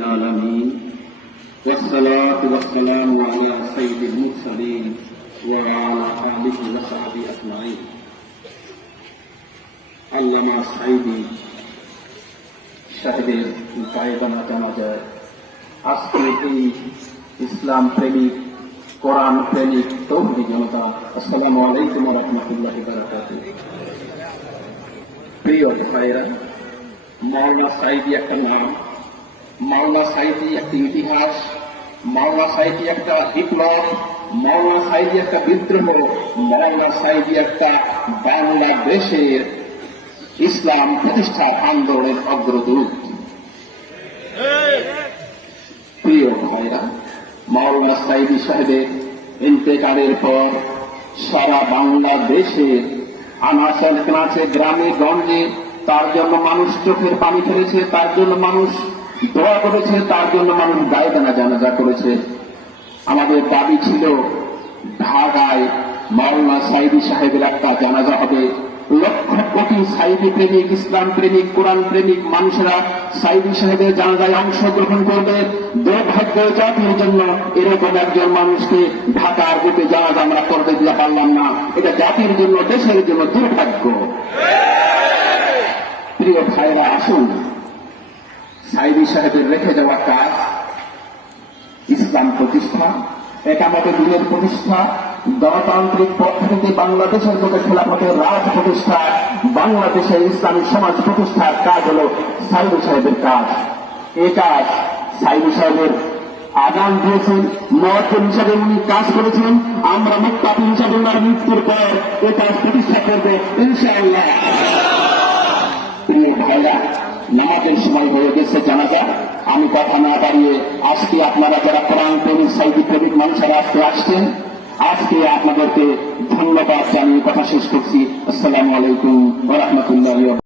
العالمين والصلاة والسلام على سيد المرسلين وعلى آله وصحبه أجمعين আল্লামা সাইদি সাহেবের গায়েবানা জানা যায় আজকে এই ইসলাম প্রেমিক কোরআন প্রেমিক তৌহিদি জনতা আসসালামু আলাইকুম রহমতুল্লাহ বারাকাতুহ প্রিয় ভাইরা মাওলানা সাইদি একটা নাম মাওলানা সাইদি একটা ইতিহাস, মাওলা সাইদি একটা বিপ্লব মাওলানা সাইদি একটা বিদ্রোহ মাওলানা সাইদি একটা বাংলাদেশের ইসলাম প্রতিষ্ঠার আন্দোলনের অগ্রদূত। প্রিয় ভাইরা, মাওলা সাইদি সাহেবের ইন্তেকালের পর সারা বাংলাদেশের আনাচল কাছে গ্রামে গঞ্জে তার জন্য মানুষ চোখের পানি ফেলেছে, তার জন্য মানুষ দোয়া করেছে, তার জন্য মানুষ গায়েদানা জানাজা করেছে। আমাদের দাবি ছিল, ঢাকায় মাওলানা সাইদি সাহেবের একটা জানাজা হবে। লক্ষ কোটি সাইদি প্রেমিক, ইসলাম প্রেমিক, কোরআন প্রেমিক মানুষেরা সাইদি সাহেবের জানাজায় অংশগ্রহণ করবে। দুর্ভাগ্য জাতির জন্য এরকম একজন মানুষকে ঢাকার বুকে জানাজা আমরা করতে দিতে পারলাম না। এটা জাতির জন্য, দেশের জন্য দুর্ভাগ্য। প্রিয় ভাইরা আসুন। সাইদি সাহেবের রেখে যাওয়া কাজ, ইসলাম প্রতিষ্ঠা, একামত দিনের প্রতিষ্ঠা, গণতান্ত্রিক পদ্ধতিতে বাংলাদেশের মতো খেলাফতের রাজ প্রতিষ্ঠা বাংলাদেশের ইসলামী সমাজ প্রতিষ্ঠার কাজ হল সাইদু সাহেবের কাজ। এই কাজ সাইদু সাহেবের আগাম দিয়েছেন মহাত্ম হিসাবে উনি কাজ করেছেন, আমরা মুক্তাপি হিসাবে ওনার মৃত্যুর পর এই কাজ প্রতিষ্ঠা করবে, ইনশাআল্লাহ। প্রিয় ভাইরা নামাজের সময় হয়ে গেছে জানাজা আমি কথা না দাঁড়িয়ে আজকে আপনারা যারা কোরআন প্রেমিক সাইদি প্রেমিক মানুষেরা আজকে আসছেন, আজকে আপনাদেরকে ধন্যবাদ জানিয়ে কথা শেষ করছি। আসসালামু আলাইকুম রহমতুল্লাহ